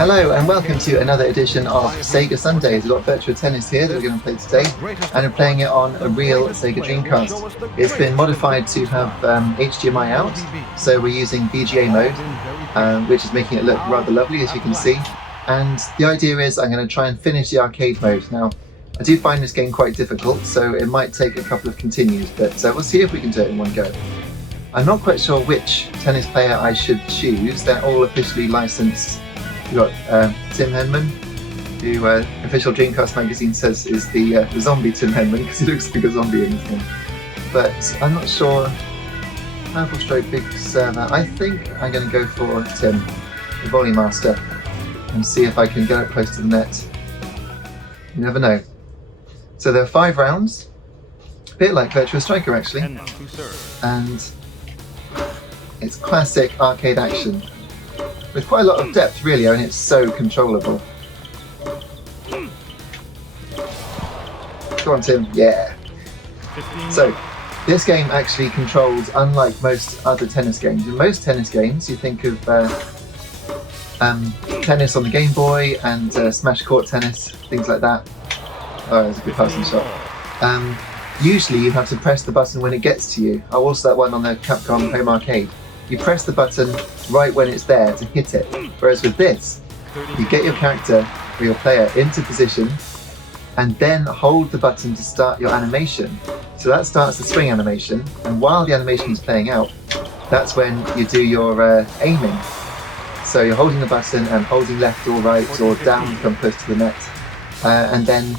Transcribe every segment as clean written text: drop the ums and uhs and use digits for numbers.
Hello and welcome to another edition of Sega Sundays. We've got Virtua Tennis here that we're going to play today, and I'm playing it on a real Sega Dreamcast. It's been modified to have HDMI out, so we're using VGA mode, which is making it look rather lovely, as you can see. And the idea is I'm going to try and finish the arcade mode. Now, I do find this game quite difficult, so it might take a couple of continues, but we'll see if we can do it in one go. I'm not quite sure which tennis player I should choose. They're all officially licensed. We've got Tim Henman, who official Dreamcast magazine says is the zombie Tim Henman, because he looks like a zombie in this game. But I'm not sure. Powerful stroke, big server. I think I'm going to go for Tim, the volley master, and see if I can get up close to the net. You never know. So there are 5 rounds, a bit like Virtua Striker actually, and it's classic arcade action with quite a lot of depth really, and it's so controllable. Go on Tim, yeah! So this game actually controls unlike most other tennis games. In most tennis games you think of tennis on the Game Boy and smash court tennis, things like that. Oh, that's a good passing shot. Usually you have to press the button when it gets to you. Oh, also that one on the Capcom Home Arcade. You press the button right when it's there to hit it. Whereas with this, you get your character or your player into position and then hold the button to start your animation. So that starts the swing animation, and while the animation is playing out, that's when you do your aiming. So you're holding the button and holding left or right or down to come close to the net. And then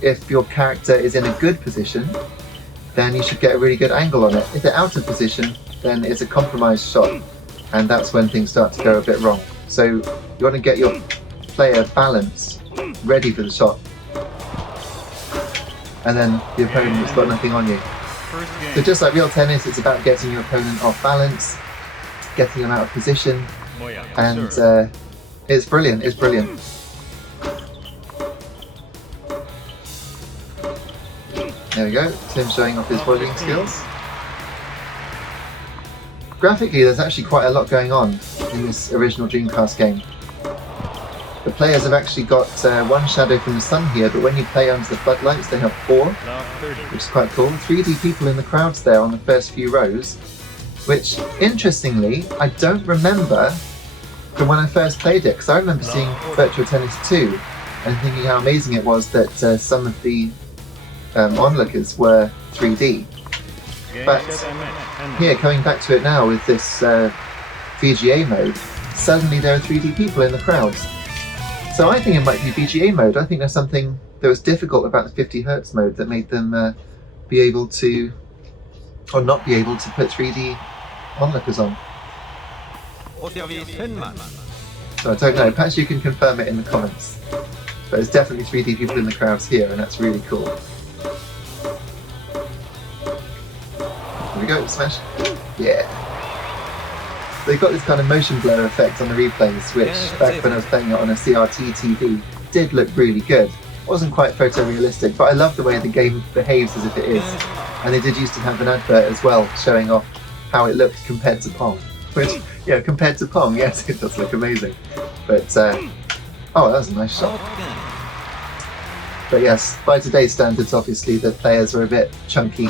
if your character is in a good position, then you should get a really good angle on it. If they're out of position, then it's a compromised shot, and that's when things start to go a bit wrong. So you want to get your player balanced, ready for the shot, and then the opponent has got nothing on you. So just like real tennis, it's about getting your opponent off balance, getting them out of position, and it's brilliant, it's brilliant. There we go, Tim showing off his volleying skills. Graphically, there's actually quite a lot going on in this original Dreamcast game. The players have actually got one shadow from the sun here, but when you play under the floodlights, they have 4, which is quite cool. 3D people in the crowds there on the first few rows, which, interestingly, I don't remember from when I first played it, because I remember seeing Virtua Tennis 2 and thinking how amazing it was that some of the onlookers were 3D. But here, coming back to it now with this VGA mode, suddenly there are 3D people in the crowds. So I think it might be VGA mode. I think there's something that was difficult about the 50 Hz mode that made them be able to, or not be able to put 3D onlookers on. So I don't know, perhaps you can confirm it in the comments. But there's definitely 3D people in the crowds here, and that's really cool. Here we go, smash. Yeah. They've got this kind of motion blur effect on the replays, which back when I was playing it on a CRT TV did look really good. It wasn't quite photorealistic, but I love the way the game behaves as if it is. And they did used to have an advert as well showing off how it looked compared to Pong. Which, yeah, compared to Pong, yes, it does look amazing. But, oh, that was a nice shot. But yes, by today's standards, obviously, the players are a bit chunky.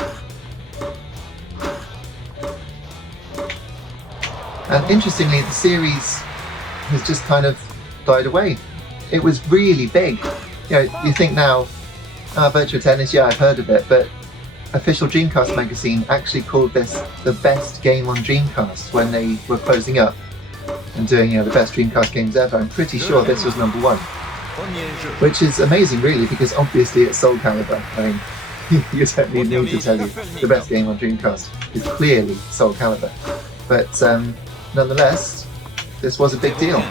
And interestingly, the series has just kind of died away. It was really big. You know, you think now, Virtua Tennis, yeah, I've heard of it, but official Dreamcast magazine actually called this the best game on Dreamcast when they were closing up and doing, you know, the best Dreamcast games ever. I'm pretty sure this was number 1, which is amazing, really, because obviously it's Soul Calibur. I mean, you don't need me to tell you the best game on Dreamcast is clearly Soul Calibur. But nonetheless, this was a big deal.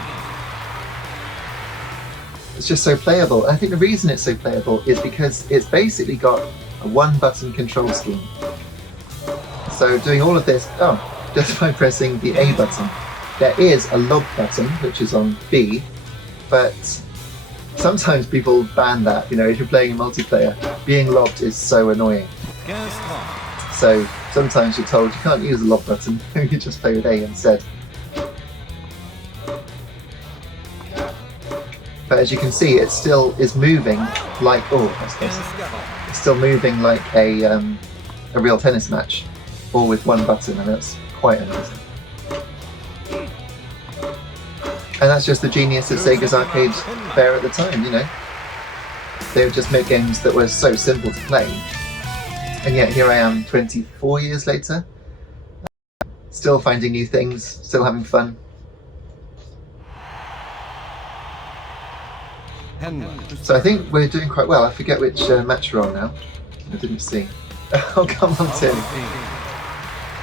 It's just so playable. And I think the reason it's so playable is because it's basically got a 1-button control scheme. So doing all of this, just by pressing the A button. There is a lob button, which is on B, but sometimes people ban that. You know, if you're playing in multiplayer, being lobbed is so annoying. So sometimes you're told you can't use the lob button, you just play with A instead. But as you can see, it still is moving like, oh, that's close. It's still moving like a real tennis match, all with one button, and that's quite amazing. And that's just the genius of Sega's arcade fare at the time, you know. They would just make games that were so simple to play. And yet here I am 24 years later, still finding new things, still having fun. So I think we're doing quite well. I forget which match we're on now. I didn't see. Oh, come on, Tim.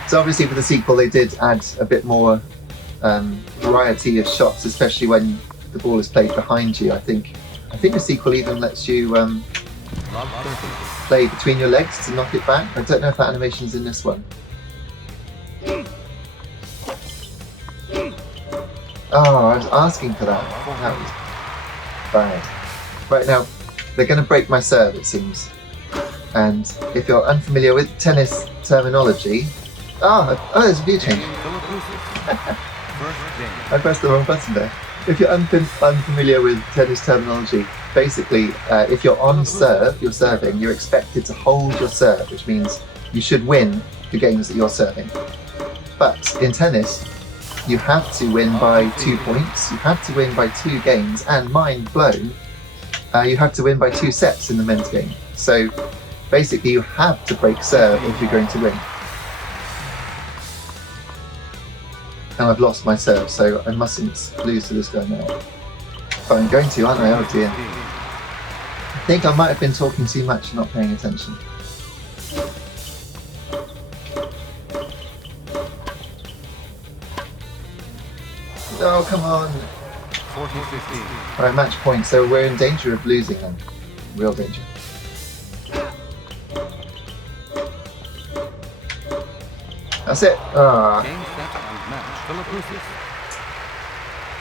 So obviously for the sequel they did add a bit more variety of shots, especially when the ball is played behind you. I think the sequel even lets you play between your legs to knock it back. I don't know if that animation's in this one. Oh, I was asking for that. That was bad. Right, now, they're going to break my serve, it seems. And if you're unfamiliar with tennis terminology... Oh, there's a view change. I pressed the wrong button there. If you're unfamiliar with tennis terminology, basically, if you're on serve, you're serving, you're expected to hold your serve, which means you should win the games that you're serving. But in tennis, you have to win by 2 points, you have to win by 2 games, and mind blown, you have to win by 2 sets in the men's game. So basically you have to break serve if you're going to win. And I've lost my serve, so I mustn't lose to this guy now. But I'm going to, aren't I? Oh dear. I think I might have been talking too much and not paying attention. Oh, come on! 14-15. Alright, match point, so we're in danger of losing then. Real danger. That's it! Ah.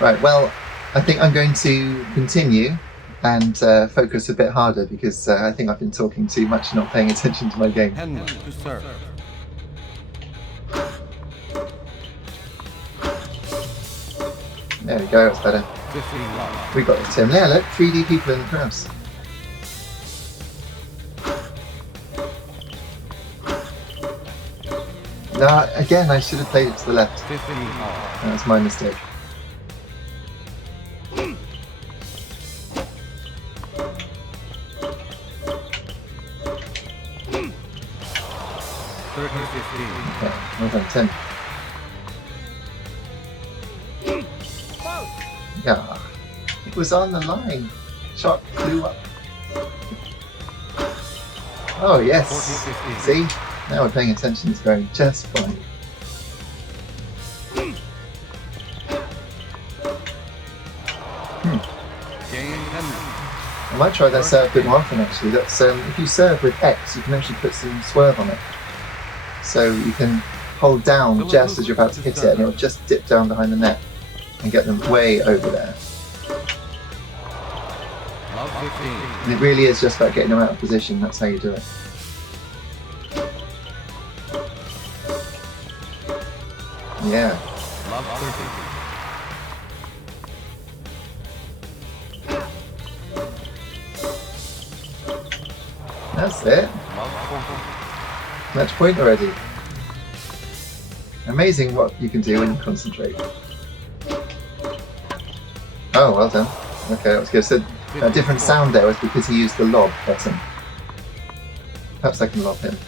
Right, well, I think I'm going to continue and focus a bit harder because I think I've been talking too much and not paying attention to my game. There we go, that's better. We got it, Tim. Yeah, look, 3D people in the crowds. No, again, I should have played it to the left. That was my mistake. Okay, well done, Tim. Yeah, it was on the line. Shot flew up. Oh yes. See? Now we're paying attention, it's going just fine. I might try that serve a bit more often actually. That's if you serve with X, you can actually put some swerve on it. So you can hold down just as you're about to hit it and it'll just dip down behind the net and get them way over there. And it really is just about getting them out of position, that's how you do it. Yeah. That's it. Match point already. Amazing what you can do when you concentrate. Oh, well done. Okay, that was good. So a different sound there was because he used the lob button. Perhaps I can lob him.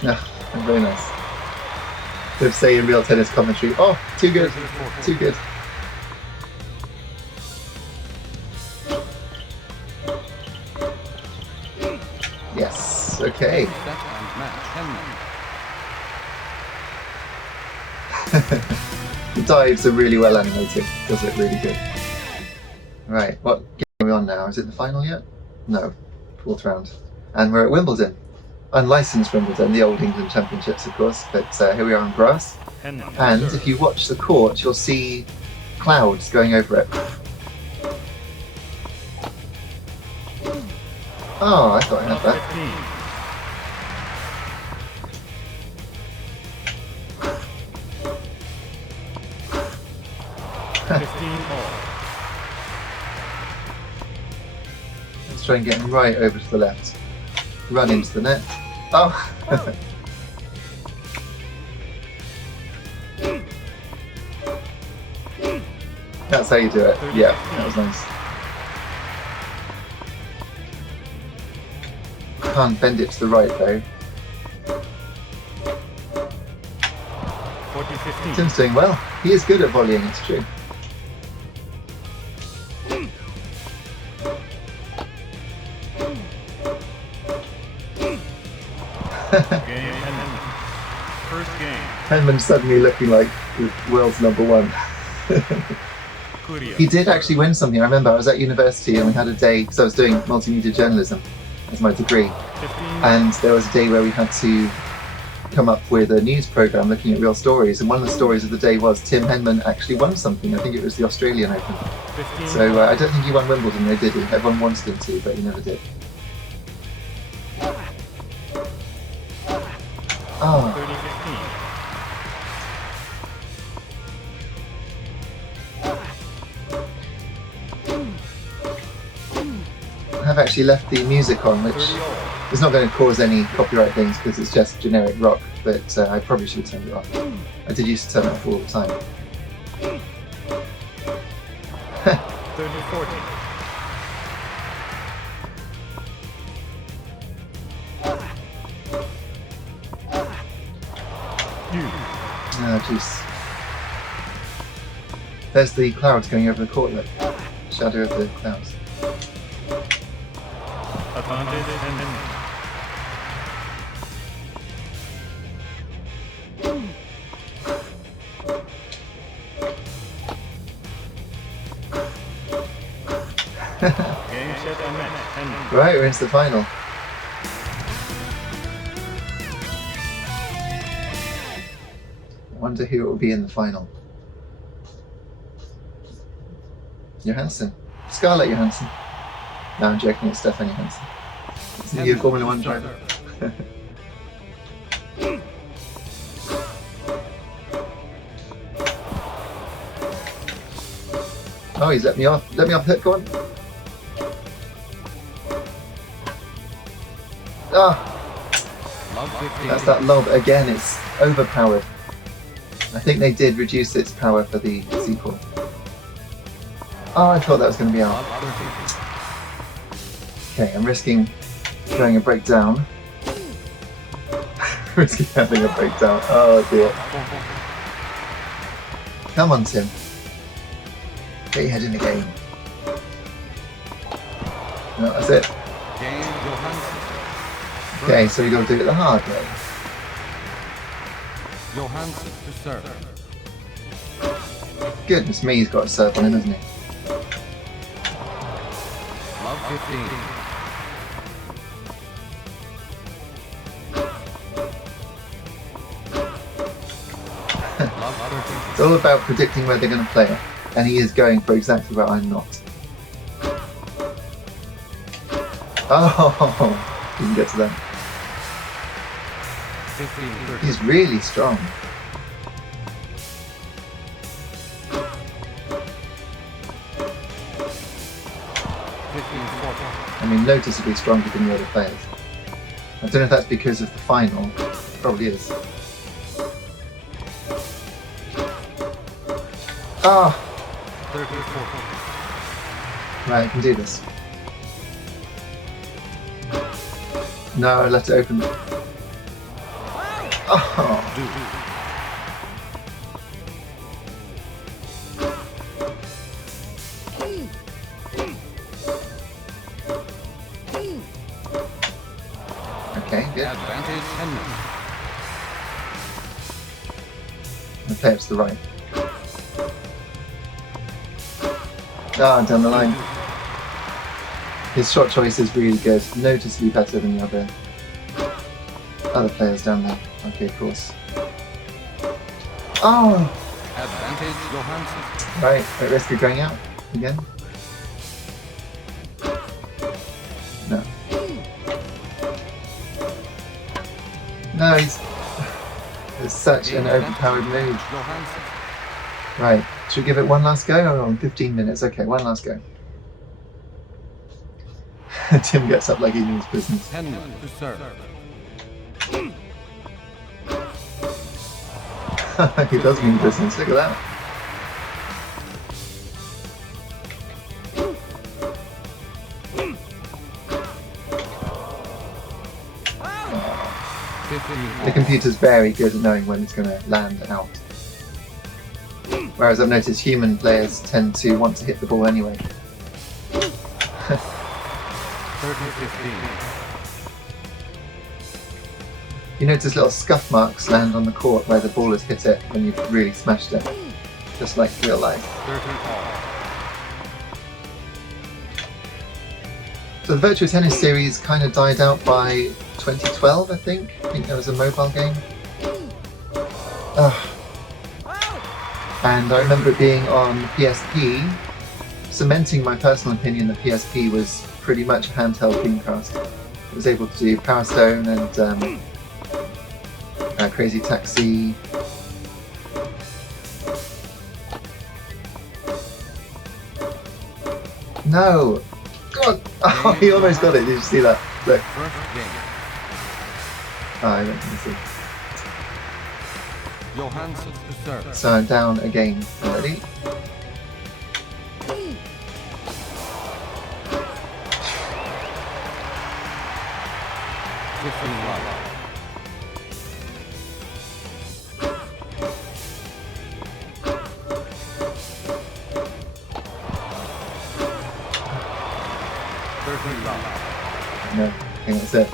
Oh, very nice. They'd say in real tennis commentary, oh, too good, too good. Yes, okay. The dives are really well animated, does it really good. Right, what game are we on now? Is it the final yet? No, 4th round. And we're at Wimbledon. Unlicensed Wimbledon, the old England Championships of course, but here we are on grass. And if you watch the court, you'll see clouds going over it. Oh, I thought I had that. 15-all. Let's try and get him right over to the left. Run into the net. Oh! That's how you do it. Yeah, that was nice. Can't bend it to the right though. 40-15. Tim's doing well. He is good at volleying, it's true. Game Henman. First game. Henman suddenly looking like the world's #1. Kuria. He did actually win something. I remember I was at university and we had a day, because I was doing multimedia journalism as my degree, 15. and there was a day where we had to come up with a news program looking at real stories, and one of the stories of the day was Tim Henman actually won something. I think it was the Australian Open. 15. So I don't think he won Wimbledon, though, did he? Everyone wanted him to, but he never did. Oh, 30-15. I have actually left the music on, which 30-all. is not going to cause any copyright things because it's just generic rock, but I probably should have turned it off. I did used to turn it off all the time. 30-14. Oh, jeez. There's the clouds going over the court, look. Shadow of the clouds. Advantage Henman. Game, set, and match. Henman. Right, we're into the final. I wonder who it will be in the final. Johansson. Scarlett Johansson. No, I'm joking, it's Stephanie Johansson. Isn't he a Formula 1 driver? Oh, he's let me off. Let me off hook, go on. Ah! Love 15. That's that lob again, it's overpowered. I think they did reduce its power for the sequel. Oh, I thought that was going to be out. Love 13. Okay, I'm risking going a breakdown. Risking having a breakdown. Oh dear. Come on, Tim. Get your head in the game. No, that's it. Game Johansson. Okay, so you got to do it the hard way. Johansson to serve. Goodness me, he's got a serve on him, hasn't he? Love 15. Love 13. It's all about predicting where they're going to play it, and he is going for exactly where I'm not. Oh, you can get to that. 15, 13. He's really strong. I mean, noticeably stronger than the other players. I don't know if that's because of the final. Probably is. Ah! 34. Right, I can do this. No, I left it open. Oh! Okay, good. Advantage Henman. I'll play it to the right. Ah, down the line. His shot choice is really good, noticeably better than the other players down there. Okay, of course. Oh! Advantage Johansson. Right, at risk of going out again. No. No, it's such an overpowered move. Johansson. Right, Should we give it one last go? Oh, 15 minutes. Okay, one last go. Tim gets up like he means business. Henman to serve. He does mean business, look at that. The computer's very good at knowing when it's going to land out. Whereas I've noticed human players tend to want to hit the ball anyway. 30-15. You notice little scuff marks land on the court where the ball has hit it when you've really smashed it. Just like real life. 30-all. So the Virtua Tennis series kind of died out by 2012, I think. I think there was a mobile game. And I remember it being on PSP, cementing my personal opinion that PSP was pretty much a handheld Dreamcast. It was able to do Power Stone and Crazy Taxi. No! God! Oh, he almost got it. Did you see that? Look. First game. I don't see. Johansson to serve. So I'm down again already. 15 love. No, I think that's it.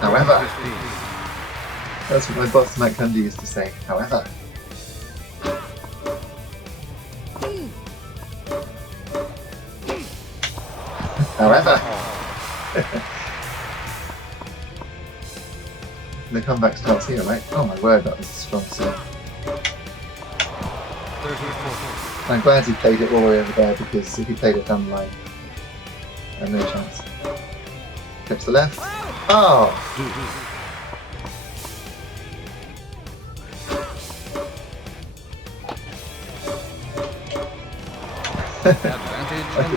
However, that's what my boss Mike Cundy used to say. However. However. The comeback starts here, right? Oh my word, that was a strong serve. I'm glad he played it all the way over there, because if he played it down the line, I had no chance. Tips the left. Oh!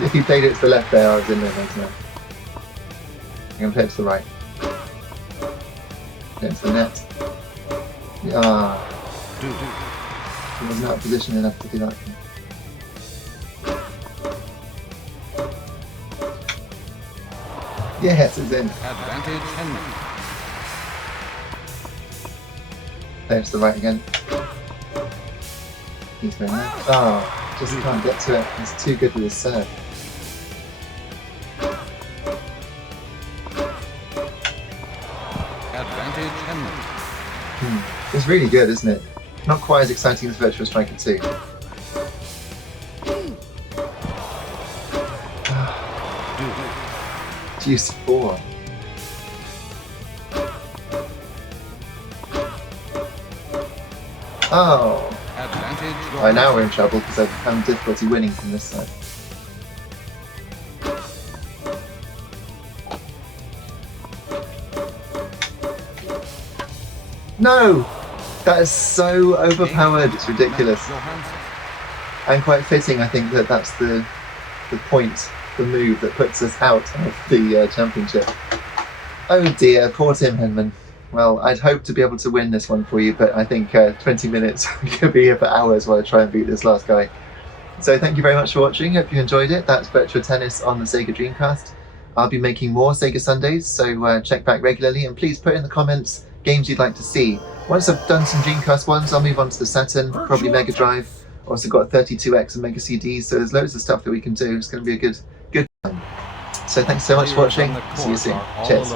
If he played it to the left there, I was in there, wasn't I? I'm going to play it to the right. Play it to the net. Ah. He wasn't out of position enough to do that. Yes, it's in. Advantage Henman. Play it to the right again. He's going there. Oh, just can't get to it. He's too good with his serve. Advantage Henman. It's really good, isn't it? Not quite as exciting as Virtua Striker 2. Deuce 4. Oh. Advantage. Right, now we're in trouble because I've had difficulty winning from this side. No! That is so overpowered, it's ridiculous. And quite fitting, I think, that that's the point, the move that puts us out of the championship. Oh dear, poor Tim Henman. Well, I'd hope to be able to win this one for you, but I think 20 minutes could be here for hours while I try and beat this last guy. So thank you very much for watching, hope you enjoyed it. That's Virtua Tennis on the Sega Dreamcast. I'll be making more Sega Sundays, so check back regularly, and please put in the comments games you'd like to see. Once I've done some Dreamcast ones, I'll move on to the Saturn, probably Mega Drive. Also got 32X and Mega CDs, so there's loads of stuff that we can do. It's going to be a good time. So thanks so much for watching. See you soon. Cheers.